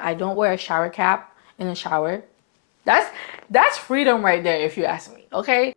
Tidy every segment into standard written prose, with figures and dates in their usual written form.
I don't wear a shower cap in the shower. That's freedom right there, if you ask me, okay?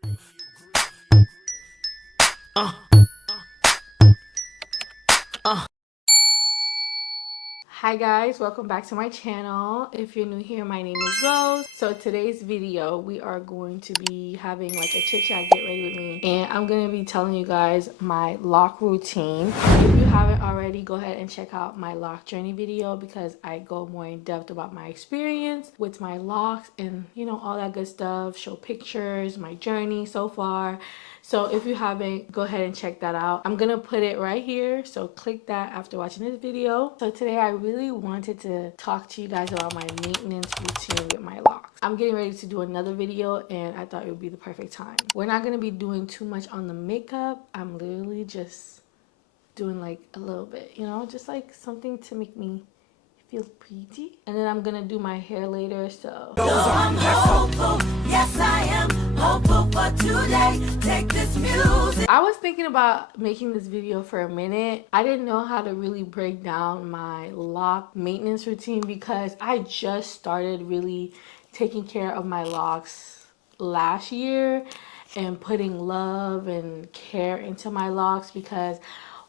Hi guys, welcome back to my channel. If you're new here, my name is Rose. So today's video, we are going to be having like a chit chat, get ready with me, and I'm gonna be telling you guys my lock routine. If you haven't already, go ahead and check out my lock journey video because I go more in depth about my experience with my locks and all that good stuff, show pictures, my journey so far. So if you haven't, go ahead and check that out. I'm gonna put it right here, so click that after watching this video. So today I really wanted to talk to you guys about my maintenance routine with my locks. I'm getting ready to do another video and I thought it would be the perfect time. We're not gonna be doing too much on the makeup. I'm literally just doing like a little bit, just like something to make me feel pretty. And then I'm gonna do my hair later, so I'm hopeful. Yes, I am hopeful for today. Take this music. I was thinking about making this video for a minute. I didn't know how to really break down my lock maintenance routine because I just started really taking care of my locks last year and putting love and care into my locks, because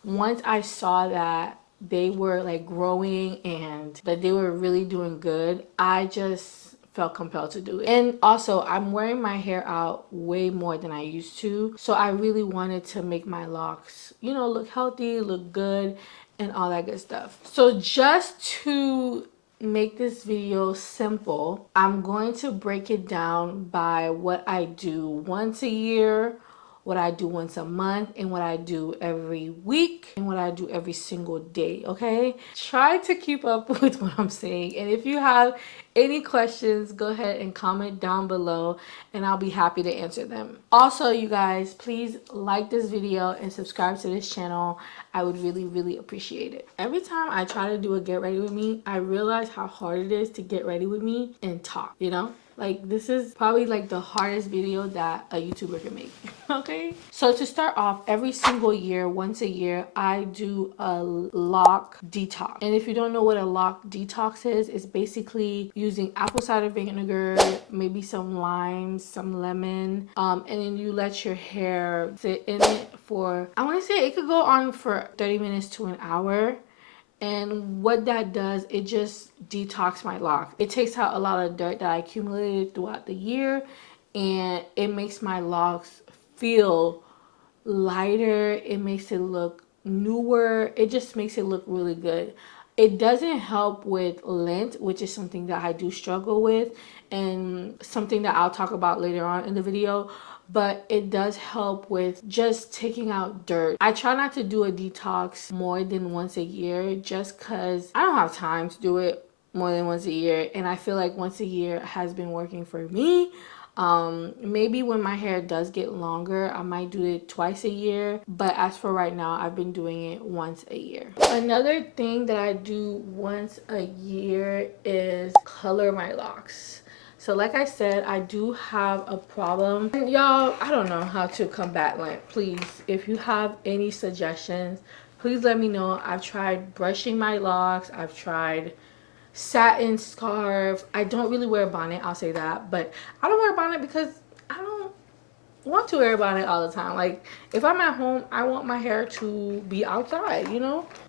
once I saw that they were like growing and that they were really doing good, I just felt compelled to do it. And also, I'm wearing my hair out way more than I used to, so I really wanted to make my locks look healthy, look good, and all that good stuff. So just to make this video simple, I'm going to break it down by what I do once a year, what I do once a month, and what I do every week, and what I do every single day, okay? Try to keep up with what I'm saying. And if you have any questions, go ahead and comment down below and I'll be happy to answer them. Also, you guys, please like this video and subscribe to this channel. I would really appreciate it. Every time I try to do a get ready with me, I realize how hard it is to get ready with me and talk, Like, this is probably like the hardest video that a YouTuber can make. Okay, so to start off, every single year, once a year, I do a lock detox. And if you don't know what a lock detox is, it's basically using apple cider vinegar, maybe some lime, some lemon, and then you let your hair sit in it for, I want to say it could go on for 30 minutes to an hour. And what that does, it just detox my locks. It takes out a lot of dirt that I accumulated throughout the year, and it makes my locks feel lighter. It makes it look newer. It just makes it look really good. It doesn't help with lint, which is something that I do struggle with and something that I'll talk about later on in the video, but it does help with just taking out dirt. I try not to do a detox more than once a year just because I don't have time to do it more than once a year, and I feel like once a year has been working for me. Maybe when my hair does get longer, I might do it twice a year, but as for right now, I've been doing it once a year. Another thing that I do once a year is color my locks. So like I said, I do have a problem. And y'all, I don't know how to combat lint. Please, if you have any suggestions, please let me know. I've tried brushing my locks. I've tried satin scarf. I don't really wear a bonnet, I'll say that, but I don't wear a bonnet because I don't want to wear a bonnet all the time. Like, if I'm at home, I want my hair to be outside,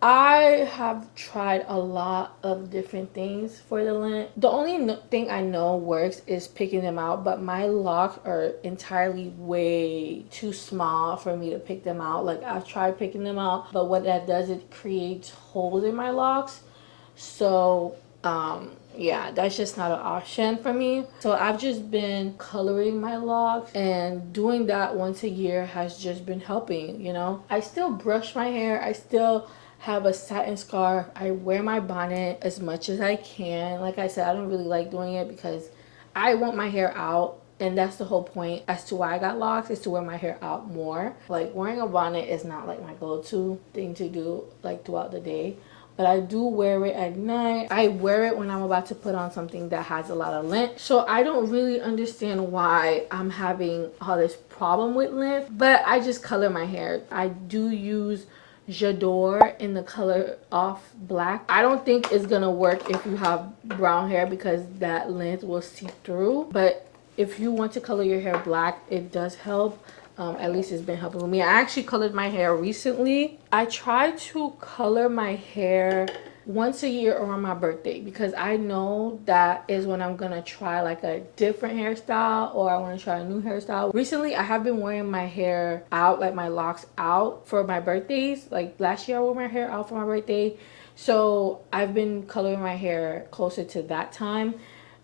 I have tried a lot of different things for the lint. The only thing I know works is picking them out, but my locks are entirely way too small for me to pick them out. Like, I've tried picking them out, but what that does, it creates holes in my locks. So yeah, that's just not an option for me. So I've just been coloring my locks, and doing that once a year has just been helping. I still brush my hair. I still have a satin scarf. I wear my bonnet as much as I can. Like I said, I don't really like doing it because I want my hair out, and that's the whole point as to why I got locks, is to wear my hair out more. Like, wearing a bonnet is not like my go-to thing to do like throughout the day, but I do wear it at night. I wear it when I'm about to put on something that has a lot of lint. So I don't really understand why I'm having all this problem with lint, but I just color my hair. I do use J'adore in the color off black. I don't think it's gonna work if you have brown hair because that length will seep through, but if you want to color your hair black, it does help. At least it's been helping with me. I actually colored my hair recently. I try to color my hair once a year around my birthday because I know that is when I'm gonna try like a different hairstyle, or I want to try a new hairstyle. Recently I have been wearing my hair out, like my locks out, for my birthdays. Like last year I wore my hair out for my birthday, so I've been coloring my hair closer to that time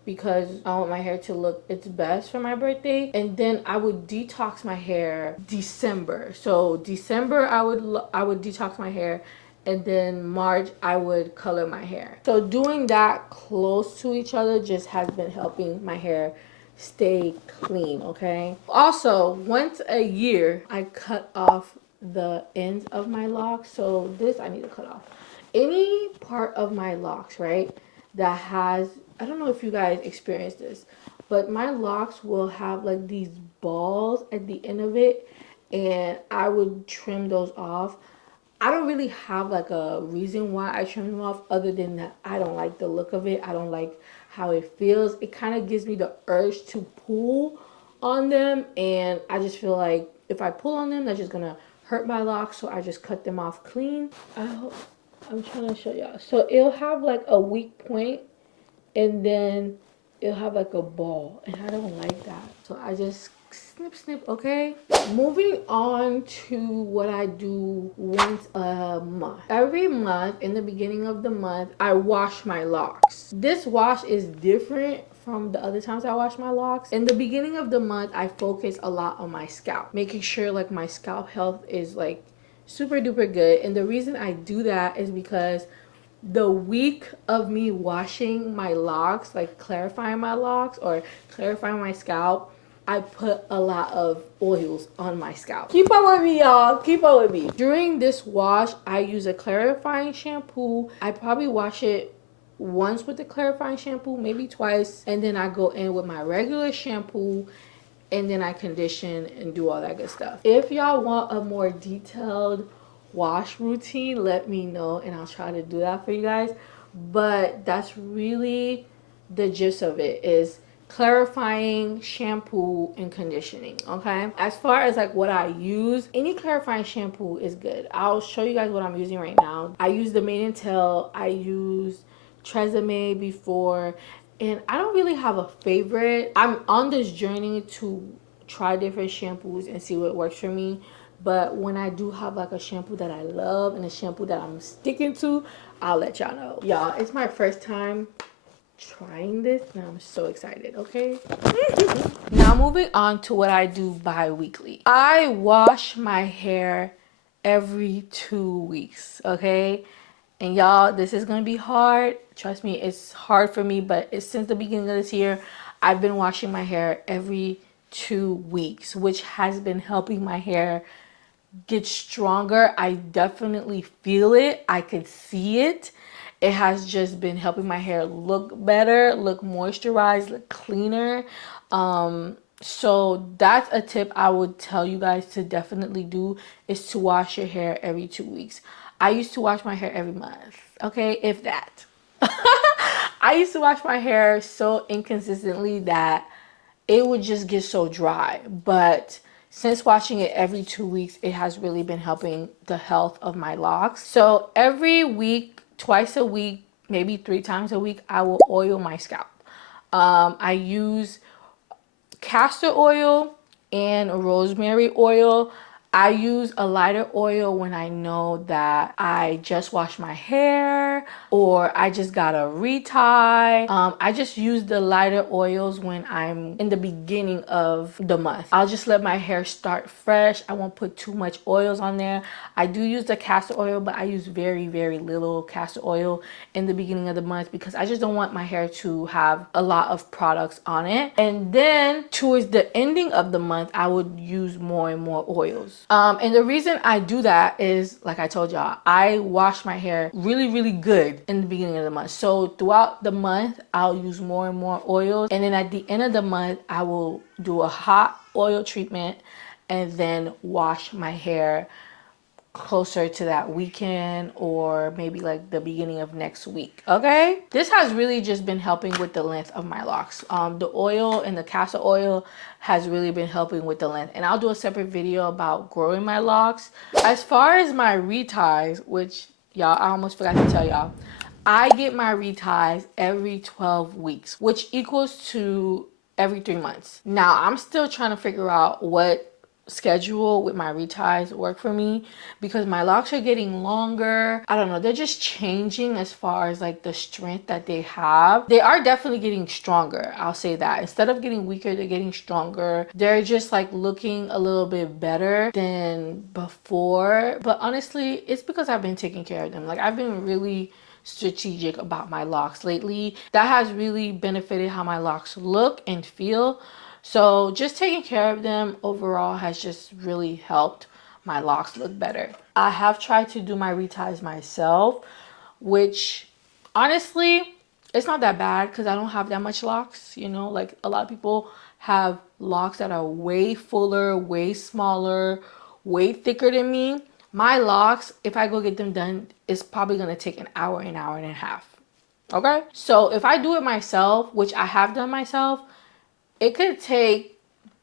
because I want my hair to look its best for my birthday. And then I would detox my hair December. So December I would detox my hair, and then March I would color my hair. So doing that close to each other just has been helping my hair stay clean, okay? Also, once a year I cut off the ends of my locks. So this I need to cut off. Any part of my locks, right, that has, I don't know if you guys experience this, but my locks will have like these balls at the end of it, and I would trim those off. I don't really have like a reason why I trim them off other than that I don't like the look of it. I don't like how it feels. It kind of gives me the urge to pull on them, and I just feel like if I pull on them, that's just gonna hurt my locks, so I just cut them off clean. I'm trying to show y'all. So it'll have like a weak point, and then it'll have like a ball, and I don't like that. So I just snip, okay? Moving on to what I do once a month. Every month, in the beginning of the month, I wash my locks. This wash is different from the other times I wash my locks. In the beginning of the month, I focus a lot on my scalp, making sure like my scalp health is like super duper good. And the reason I do that is because the week of me washing my locks, like clarifying my locks or clarifying my scalp, I put a lot of oils on my scalp. Keep up with me, y'all. Keep up with me. During this wash, I use a clarifying shampoo. I probably wash it once with the clarifying shampoo, maybe twice, and then I go in with my regular shampoo, and then I condition and do all that good stuff. If y'all want a more detailed wash routine, let me know and I'll try to do that for you guys. But that's really the gist of it, is clarifying, shampoo, and conditioning. Okay, as far as like what I use, any clarifying shampoo is good. I'll show you guys what I'm using right now. I use the Made and Tell. I use Tresemme before, and I don't really have a favorite. I'm on this journey to try different shampoos and see what works for me. But when I do have like a shampoo that I love and a shampoo that I'm sticking to, I'll let y'all know. Y'all, it's my first time trying this and I'm so excited, okay? Now moving on to what I do bi-weekly. I wash my hair every 2 weeks, okay? And y'all, this is gonna be hard. Trust me, it's hard for me, but it's since the beginning of this year, I've been washing my hair every 2 weeks, which has been helping my hair get stronger. I definitely feel it. I could see it. It has just been helping my hair look better, look moisturized, look cleaner. So that's a tip I would tell you guys to definitely do, is to wash your hair every 2 weeks. I used to wash my hair every month, okay, if that. I used to wash my hair so inconsistently that it would just get so dry. But since washing it every 2 weeks, it has really been helping the health of my locks. So every week, twice a week, maybe 3 times a week, I will oil my scalp. I use castor oil and rosemary oil. I use a lighter oil when I know that I just washed my hair or I just got a retie. I just use the lighter oils when I'm in the beginning of the month. I'll just let my hair start fresh. I won't put too much oils on there. I do use the castor oil, but I use very, very little castor oil in the beginning of the month because I just don't want my hair to have a lot of products on it. And then towards the ending of the month, I would use more and more oils. And the reason I do that is, like I told y'all, I wash my hair really, really good in the beginning of the month. So throughout the month, I'll use more and more oils. And then at the end of the month, I will do a hot oil treatment and then wash my hair closer to that weekend or maybe like the beginning of next week. Okay, this has really just been helping with the length of my locks. The oil and the castor oil has really been helping with the length, and I'll do a separate video about growing my locks. As far as my reties, which y'all, I almost forgot to tell y'all, I get my reties every 12 weeks, which equals to every 3 months. Now I'm still trying to figure out what schedule with my reties work for me, because my locks are getting longer. I don't know, they're just changing as far as like the strength that they have. They are definitely getting stronger, I'll say that. Instead of getting weaker, they're getting stronger. They're just like looking a little bit better than before, but honestly it's because I've been taking care of them. Like, I've been really strategic about my locks lately. That has really benefited how my locks look and feel. So just taking care of them overall has just really helped my locks look better. I have tried to do my reties myself, which honestly, it's not that bad because I don't have that much locks. You know, like a lot of people have locks that are way fuller, way smaller, way thicker than me. My locks, if I go get them done, it's probably going to take an hour and a half. Okay? So if I do it myself, which I have done myself, it could take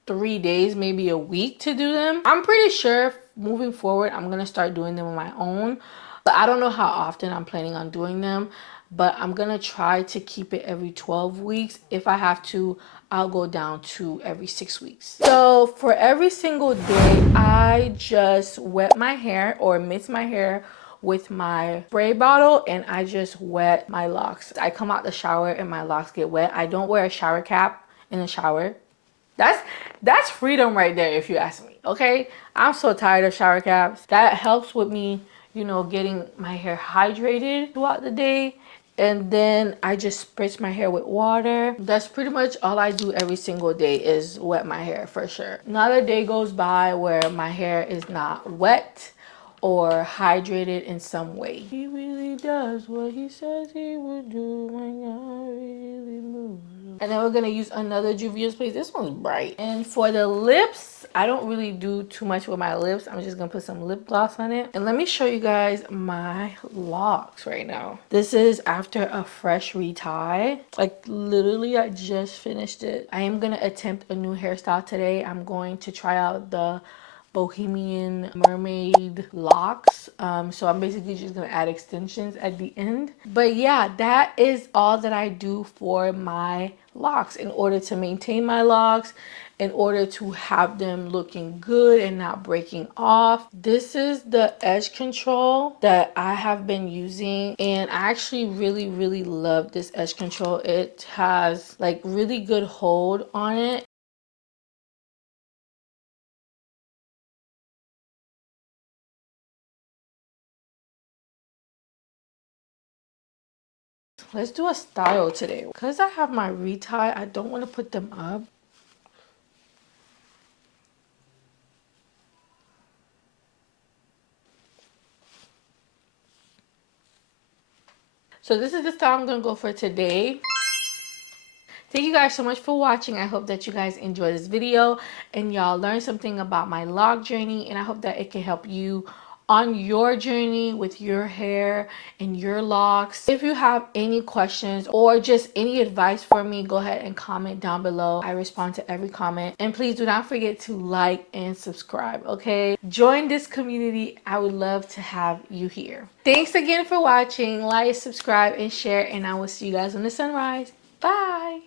3 days, maybe a week to do them. I'm pretty sure moving forward, I'm going to start doing them on my own. But I don't know how often I'm planning on doing them. But I'm going to try to keep it every 12 weeks. If I have to, I'll go down to every 6 weeks. So for every single day, I just wet my hair or mist my hair with my spray bottle, and I just wet my locks. I come out the shower and my locks get wet. I don't wear a shower cap in the shower. That's freedom right there, if you ask me. Okay, I'm so tired of shower caps. That helps with me, you know, getting my hair hydrated throughout the day. And then I just spritz my hair with water. That's pretty much all I do every single day, is wet my hair for sure. Not a day goes by where my hair is not wet or hydrated in some way. He really does what he says he would do when God really moves. And then we're gonna use another Juvia's Place. This one's bright. And for the lips, I don't really do too much with my lips. I'm just gonna put some lip gloss on it. And let me show you guys my locks right now. This is after a fresh retie. Like literally, I just finished it. I am gonna attempt a new hairstyle today. I'm going to try out the Bohemian Mermaid locks. So I'm basically just gonna add extensions at the end. But yeah, that is all that I do for my locks in order to maintain my locks, in order to have them looking good and not breaking off. This is the edge control that I have been using, and I actually really love this edge control. It has like really good hold on it. Let's do a style today. Because I have my retie, I don't want to put them up. So this is the style I'm going to go for today. Thank you guys so much for watching. I hope that you guys enjoyed this video and y'all learned something about my lock journey, and I hope that it can help you on your journey with your hair and your locks. If you have any questions or just any advice for me, go ahead and comment down below. I respond to every comment, and please do not forget to like and subscribe. Okay, join this community. I would love to have you here. Thanks again for watching. Like, subscribe, and share, and I will see you guys on the sunrise. Bye.